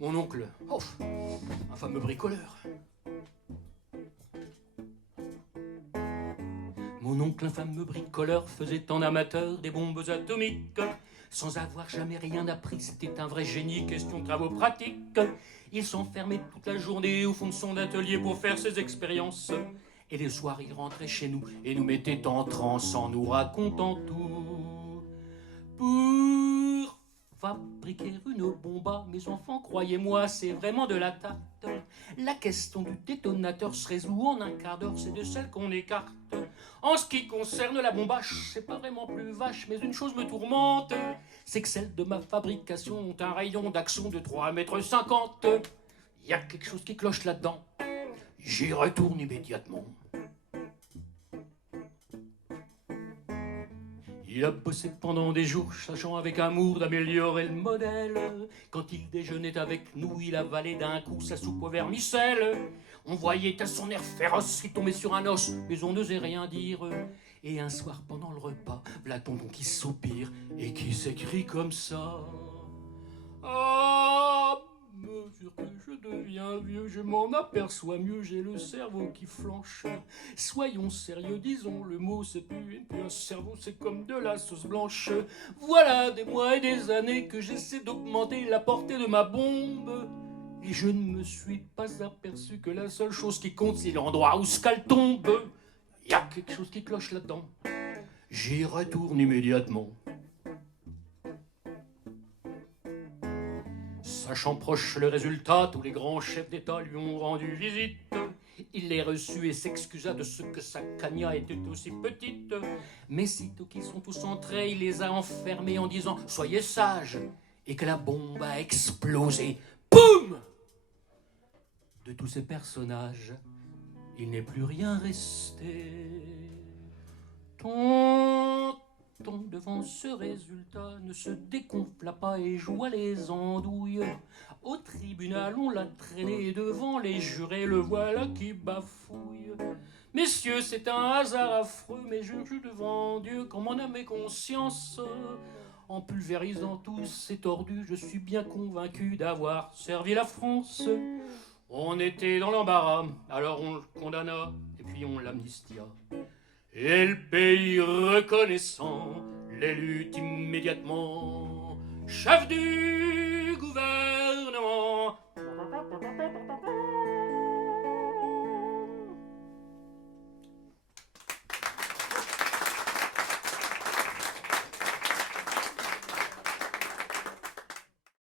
Mon oncle, un fameux bricoleur. Mon oncle, un fameux bricoleur, faisait en amateur des bombes atomiques. Sans avoir jamais rien appris, c'était un vrai génie, question de travaux pratiques. Il s'enfermait toute la journée au fond de son atelier pour faire ses expériences. Et les soirs, il rentrait chez nous et nous mettait en transe en nous racontant tout. Pour fabriquer une bombe, mes enfants, croyez-moi, c'est vraiment de la tarte. La question du détonateur se résout en un quart d'heure, c'est de celle qu'on écarte. En ce qui concerne la bombache, c'est pas vraiment plus vache, mais une chose me tourmente, c'est que celles de ma fabrication ont un rayon d'action de 3,50 m. Y a quelque chose qui cloche là-dedans. J'y retourne immédiatement. Il a bossé pendant des jours, sachant avec amour d'améliorer le modèle. Quand il déjeunait avec nous, il avalait d'un coup sa soupe au vermicelle. On voyait à son air féroce qu'il tombait sur un os, mais on n'osait rien dire. Et un soir, pendant le repas, v'là tonton qui soupire et qui s'écrie comme ça. Ah, mesure que je deviens vieux, je m'en aperçois mieux, j'ai le cerveau qui flanche. Soyons sérieux, disons le mot, c'est plus un cerveau, c'est comme de la sauce blanche. Voilà des mois et des années que j'essaie d'augmenter la portée de ma bombe. Et je ne me suis pas aperçu que la seule chose qui compte, c'est l'endroit où ce qu'elle tombe. Y a quelque chose qui cloche là-dedans. J'y retourne immédiatement. Sachant proche le résultat, tous les grands chefs d'État lui ont rendu visite. Il les reçut et s'excusa de ce que sa cagna était aussi petite. Mais sitôt qu'ils sont tous entrés, il les a enfermés en disant « Soyez sages !» et que la bombe a explosé. Boum ! De tous ces personnages, il n'est plus rien resté. Tonton, devant ce résultat, ne se dégonfla pas et joua les andouilles. Au tribunal, on l'a traîné devant les jurés, le voilà qui bafouille. Messieurs, c'est un hasard affreux, mais je jure devant Dieu qu'en mon âme et conscience, en pulvérisant tous ces tordus, je suis bien convaincu d'avoir servi la France. On était dans l'embarras, alors on le condamna, et puis on l'amnistia. Et le pays reconnaissant l'élut immédiatement chef du